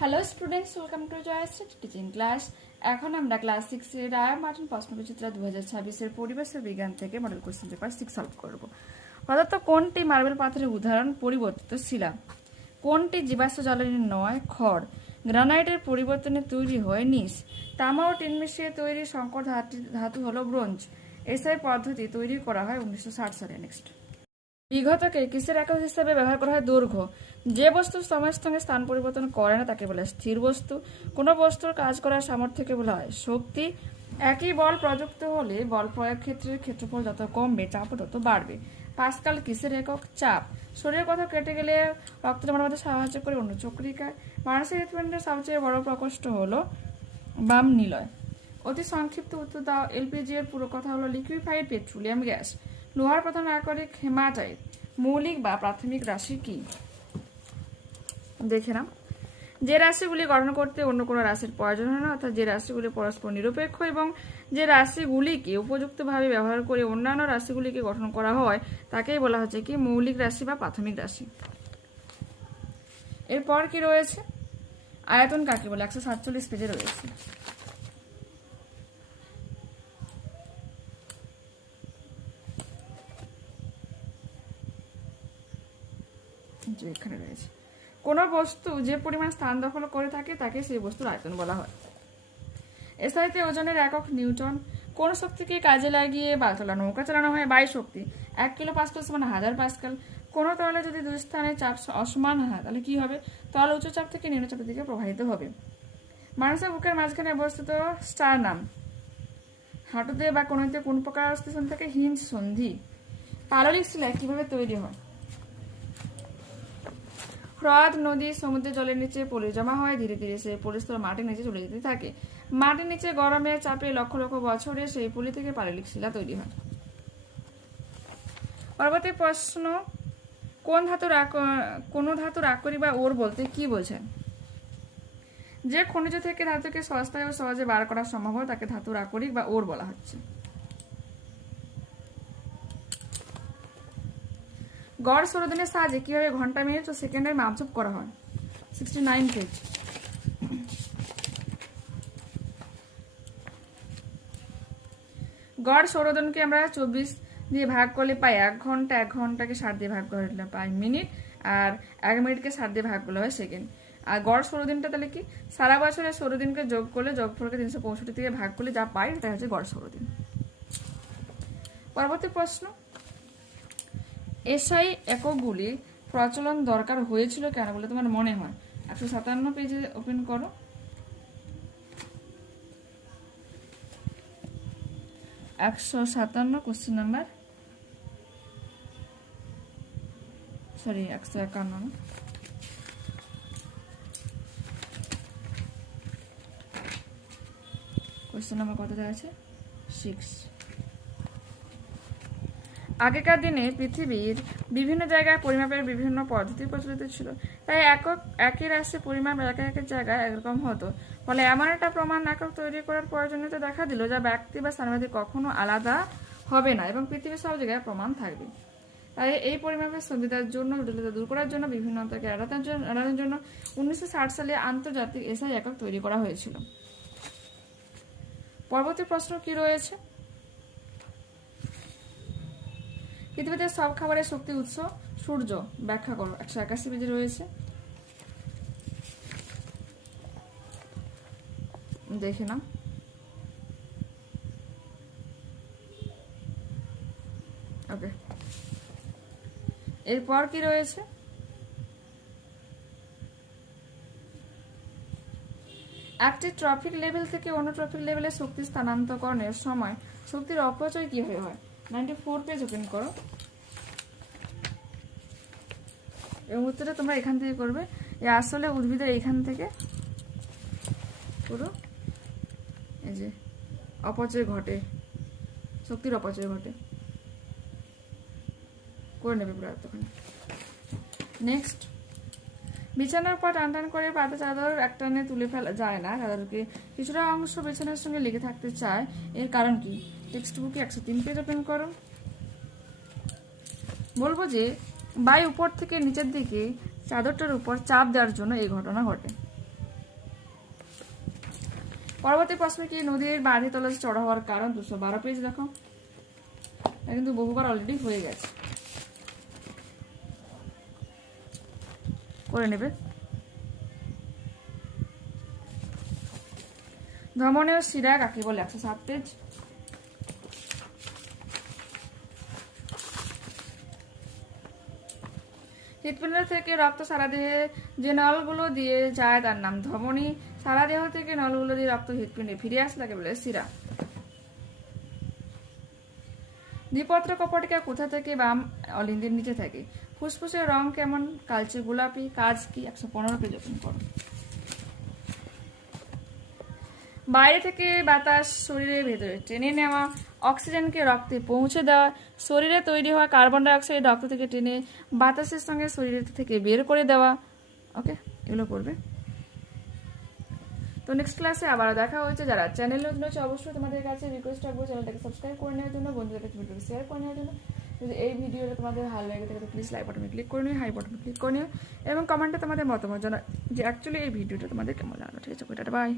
Hello students, welcome to জয়াস teaching class. এখন আমরা class 6 এর রায় মার্টিন প্রশ্নবিচিত্রা 2026 এর পরিবেশ ও বিজ্ঞান থেকে মডেল কোশ্চেন পেপার 6 সলভ করব। পদার্থ কোনটি মার্বেল পাথরের উদাহরণ? পরিবর্তিত শিলা। কোনটি জীবাশ্ম জ্বালানি নয়? খড়। গ্রানাইটের পরিবর্তনে তৈরি হয় নিস। তামা ও টিন মিশিয়ে তৈরি সংকর ধাতু হলো ব্রোঞ্জ। এসআই পদ্ধতি তৈরি করা হয় 1960 সালে। নেক্সট, বিঘতকে কিসের একক হিসেবে ব্যবহার করা হয়? দৈর্ঘ্য। যে বস্তু সময়ের সঙ্গে স্থান পরিবর্তন করে না তাকে বলে স্থির বস্তু। কোনো বস্তুর কাজ করার সামর্থ্যকে বলা হয় শক্তি। একই বল প্রযুক্ত হলে বল প্রয়োগ ক্ষেত্রের ক্ষেত্রফল যত কমবে চাপও তত বাড়বে। পাস্কাল কিসের একক? চাপ। শরীরের কথা কেটে গেলে রক্ত জমাট বাঁধতে সাহায্য করে অন্য চক্রিকায়। মানুষের হৃৎপিণ্ডের সবচেয়ে বড় প্রকোষ্ঠ হলো বাম নিলয়। অতি সংক্ষিপ্ত উত্তর দাও। এলপিজি এর পুরো কথা হলো লিকুইফাইড পেট্রোলিয়াম গ্যাস। লোহার প্রধান রাসায়নিক হেমাটাইট। মৌলিক বা প্রাথমিক রাশি কি? দেখে নাও। যে রাশিগুলি গঠন করতে অন্য কোনো রাশির প্রয়োজন হয় না, অর্থাৎ যে রাশিগুলি পরস্পর নিরপেক্ষ এবং যে রাশিগুলিকে উপযুক্তভাবে ব্যবহার করে অন্যান্য রাশিগুলিকে গঠন করা হয় তাকেই বলা হচ্ছে কি? মৌলিক রাশি বা প্রাথমিক রাশি। এরপর কি রয়েছে? আয়তন কাকে বলে? 147 পেজে রয়েছে। এখানে রয়েছে। কোন বস্তু যে পরিমাণ স্থান দখল করে থাকে তাকে সেই বস্তুর আয়তন বলা হয়। এসআইতে ওজনের একক নিউটন। কোন শক্তিকে কাজে লাগিয়ে নৌকা চালানো হয়? বায়ু শক্তি। 1 কিলো পাস্কাল সমান 1000 পাস্কাল। কোন তরলে যদি দুই স্থানে চাপ অসমান হয় তাহলে কি হবে? তরল উচ্চ চাপ থেকে নিম্ন চাপের দিকে প্রবাহিত হবে। মানুষের বুকের মাঝখানে অবস্থিত স্টারনাম। হাঁটুতে বা কোনোতে কোন প্রকার স্টেশন থেকে? হিঞ্জ সন্ধি। পাললিক শিলা কিভাবে তৈরি হয়? হ্রদ, নদী, সমুদ্রের জলের নিচে পলি জমা হয়। ধীরে ধীরে সেই পলিস্তর মাটির নিচে চলে যেতে থাকে। মাটির নিচে গরমের চাপে লক্ষ লক্ষ বছরে সেই পলি থেকে পাললিক শিলা তৈরি হয়। পরবর্তী প্রশ্ন, কোন ধাতুর আকরিক বা ওর বলতে কি বোঝায়? যে খনিজ থেকে ধাতুকে সস্তায় ও সহজে বার করা সম্ভব হয় তাকে ধাতুর আকরিক বা ওর বলা হচ্ছে। গড় সৌরদিনের সাহায্যে কিভাবে ঘন্টা, মিনিট ও সেকেন্ডের মাপঝোপ করা হয়? 69 পেজ। গড় সৌরদিনকে আমরা 24 দিয়ে ভাগ করলে পাই 1 ঘন্টা। 1 ঘন্টাকে 60 দিয়ে ভাগ করলে পাই মিনিট। আর 1 মিনিটকে 60 দিয়ে ভাগ করলে হয় সেকেন্ড। আর গড় সৌরদিনটা তাহলে কি? সারা বছরের সৌরদিনকে যোগ করলে যোগফলকে 365 থেকে ভাগ করলে যা পাই সেটা হচ্ছে গড় সৌরদিন। পরবর্তী প্রশ্ন, এসআই এককগুলি প্রচলন দরকার হয়েছিল কেন বলে তোমার মনে হয়? 157 পেজে ওপেন করো। Question number 151। কোশ্চেন নাম্বার কত দেওয়া আছে? 6। আগেকার দিনে পৃথিবীর বিভিন্ন জায়গায় পরিমাপের বিভিন্ন পদ্ধতি প্রচলিত ছিল, তাই একই রাশি পরিমাপ এক জায়গায় একরকম হতো। ফলে এমন একটা প্রমাণ একক তৈরি করার প্রয়োজনীয়তা দেখা দিল যা ব্যক্তি বা স্থানভেদে কখনো আলাদা হবে না এবং পৃথিবীর সব জায়গায় প্রমাণ থাকবে। তাই এই পরিমাপের সুবিধার জন্য, জটিলতা দূর করার জন্য, বিভিন্নতাকে এড়ানোর জন্য 1960 সালে আন্তর্জাতিক এসআই একক তৈরি করা হয়েছিল। পরবর্তী প্রশ্ন কি রয়েছে? পৃথিবীতে সব খাবারের শক্তি উৎস সূর্য, ব্যাখ্যা করো। 181 পেজে রয়েছে, দেখে নাও। ওকে, এরপর কি রয়েছে? একটি ট্রফিক লেভেল থেকে অন্য ট্রফিক লেভেলে শক্তি স্থানান্তরকরণের সময় শক্তির অপচয় কিভাবে হয়? 94 পেজ ওপেন করো। এই উত্তরটা তোমরা এখান থেকে করবে। আসলে উদ্ভিদের এইখান থেকে পুরো এই যে অপচয় ঘটে, শক্তির অপচয় ঘটে, করে নেবে পুরো এতক্ষণ। নেক্সট, বিছানার পর টান করে পাতা চাদর একটানে তুলে ফেলা যায় না। চাদরকে কিছুটা অংশ বিছানার সঙ্গে লেগে থাকতে চায়, এর কারণ কি? টেক্সট বুকে 103 পেজ ওপেন করো। বলবো যে বায়ু উপর থেকে নিচের দিকে চাদরটার উপর চাপ দেওয়ার জন্য এই ঘটনা ঘটে। পরবর্তী প্রশ্ন কি, নদীর বাঁধে তলদেশ চড়া হওয়ার কারণ? 212 পেজ দেখো, এটা কিন্তু বহুবার অলরেডি হয়ে গেছে, করে নেবে। ধমনীয় শিরা কাকে বলে? 107 পেজ। হৃৎপিণ্ড থেকে রক্ত সারা দেহে যে নলগুলো দিয়ে যায় তার নাম ধমনী। সারা দেহ থেকে নলগুলো দিয়ে রক্ত হৃৎপিণ্ডে ফিরে আসে তাকে বলে শিরা। দ্বিপত্র কপটিকা কোথা থেকে? বাম অলিন্দের নিচে থাকে। ফুসফুসের রং কেমন? কালচে গোলাপি। কাজ কি? 115 পেজ ওপেন করো। বাইরে থেকে বাতাস শরীরের ভেতরে টেনে নেওয়া, অক্সিজেনকে রক্তে পৌঁছে দেওয়া, শরীরে তৈরি হওয়া কার্বন ডাইঅক্সাইড রক্ত থেকে টেনে বাতাসের সঙ্গে শরীরের থেকে বের করে দেওয়া। ওকে, এগুলো করবে। তো নেক্সট ক্লাসে আবারও দেখা হয়েছে। যারা চ্যানেল নতুন হচ্ছে অবশ্যই তোমাদের কাছে রিকোয়েস্ট রাখবো চ্যানেলটাকে সাবস্ক্রাইব করে নেওয়ার জন্য, বন্ধুদের কাছে ভিডিওটি শেয়ার করে নেওয়ার জন্য। যদি এই ভিডিওটা তোমাদের ভালো লাগে থাকে তো প্লিজ লাইক বাটনে ক্লিক করে নিও, হাই বাটনে ক্লিক করে নিও এবং কমেন্টে তোমাদের মতামত জানাও যে অ্যাকচুয়ালি এই ভিডিওটা তোমাদের কেমন লাগলো। ঠিক আছে, বাই।